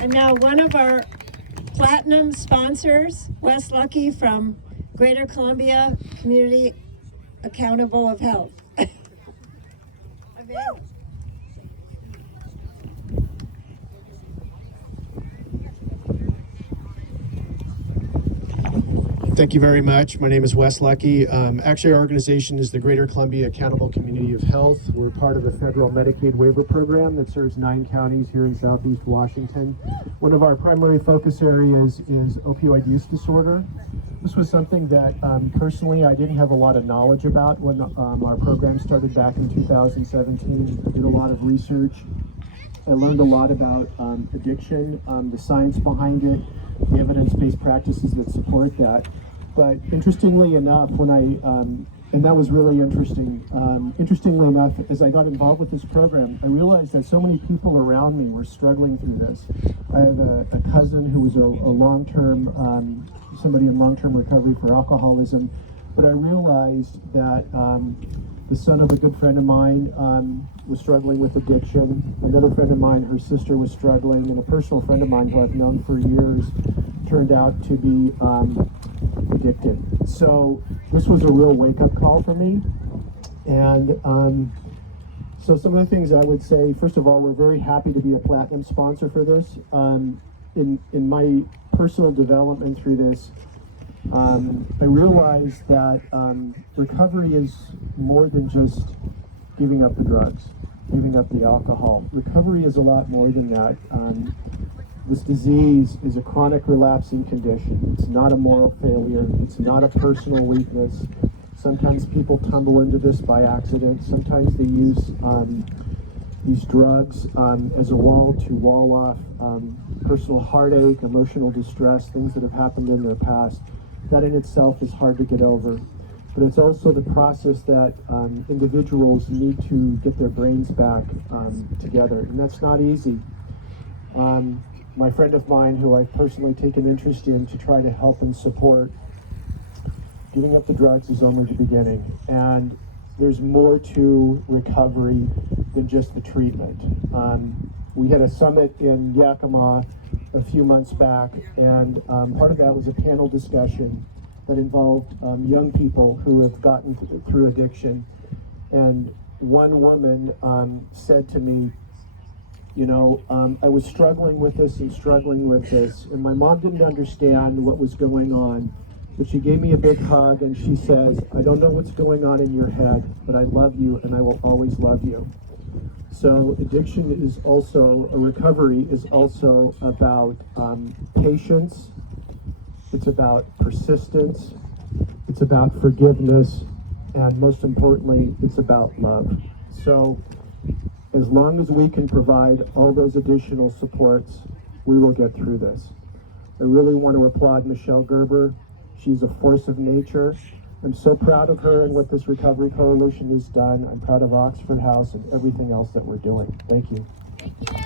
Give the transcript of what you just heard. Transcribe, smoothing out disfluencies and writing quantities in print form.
And now one of our platinum sponsors, Wes Luckey from Greater Columbia Community Accountable of Health. Thank you very much. My name is Wes Luckey. Actually, our organization is the Greater Columbia Accountable Community of Health. We're part of the federal Medicaid waiver program that serves 9 counties here in Southeast Washington. One of our primary focus areas is opioid use disorder. This was something that personally I didn't have a lot of knowledge about when our program started back in 2017. I did a lot of research. I learned a lot about addiction, the science behind it, the evidence-based practices that support that. But interestingly enough, and that was really interesting. Interestingly enough, as I got involved with this program, I realized that so many people around me were struggling through this. I have a cousin who was somebody in long-term recovery for alcoholism, but I realized that the son of a good friend of mine was struggling with addiction. Another friend of mine, her sister was struggling, and a personal friend of mine who I've known for years turned out to be addicted. So this was a real wake-up call for me. And so some of the things I would say, first of all, we're very happy to be a platinum sponsor for this. In my personal development through this, I realized that recovery is more than just giving up the drugs, giving up the alcohol. Recovery is a lot more than that. This disease is a chronic relapsing condition. It's not a moral failure. It's not a personal weakness. Sometimes people tumble into this by accident. Sometimes they use these drugs as a wall to wall off personal heartache, emotional distress, things that have happened in their past. That in itself is hard to get over. But it's also the process that individuals need to get their brains back together, and that's not easy. My friend of mine, who I've personally taken interest in to try to help and support, giving up the drugs is only the beginning, and there's more to recovery than just the treatment. We had a summit in Yakima a few months back, and part of that was a panel discussion that involved young people who have gotten through addiction. And one woman said to me, I was struggling with this, and my mom didn't understand what was going on, but she gave me a big hug and she says, I don't know what's going on in your head, but I love you and I will always love you. So addiction is also, recovery is also about patience, it's about persistence, it's about forgiveness, and most importantly, it's about love. So as long as we can provide all those additional supports, we will get through this. I really want to applaud Michelle Gerber. She's a force of nature. I'm so proud of her and what this Recovery Coalition has done. I'm proud of Oxford House and everything else that we're doing. Thank you. Thank you.